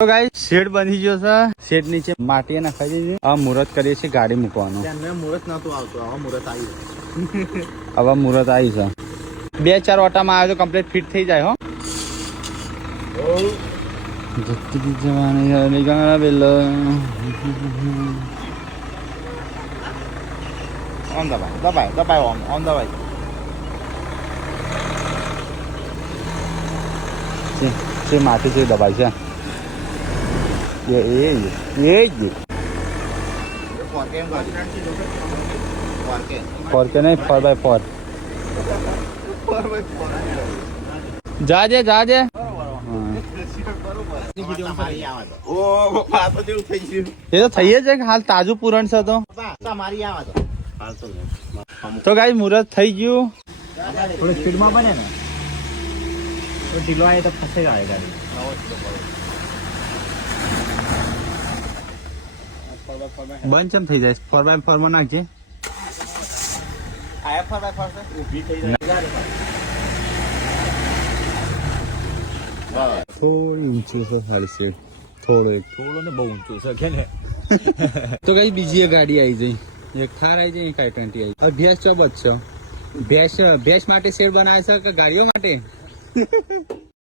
તો guys shade બની ગયો છે. શેડ નીચે માટી નાખાઈ દીધી. આ મુહૂર્ત કરીએ છીએ ગાડી મૂકવાનું. મુહૂર્ત નતું આવતું, હવે મુહૂર્ત આવ્યું. હવે મુહૂર્ત આવી છે. 2-4 ઓટામાં આવે તો કમ્પ્લીટ ફિટ થઈ જાય. હો જતી જવાની પેલો ઓન દબાય ઓન દબાય. છે માટી છે દબાઈ છે. ફોર કે નહીં 4x4 જાજે એ તો થઈ જ હાલ તાજું પૂરણ છે. તો ગાઈસ મુહૂર્ત થઈ ગયું. થોડું સ્પીડમાં બને ને તો ઢીલો આવે તો ફસે જાય ગાડી. બંધ કેમ થઈ જાય? 4x4 માં નાખજે. ઊભી થઈ જાય. થોડી ઊંચું છે હાલશે. થોડો ને બહુ ઊંચું છે કે ને. તો કઈ બીજી ગાડી આવી જઈ. એક થાર આવી જાય, એક i20 આવી. હવે ભેંસ ચોબત છે. ભેંસ માટે શેડ બનાવે છે કે ગાડીઓ માટે?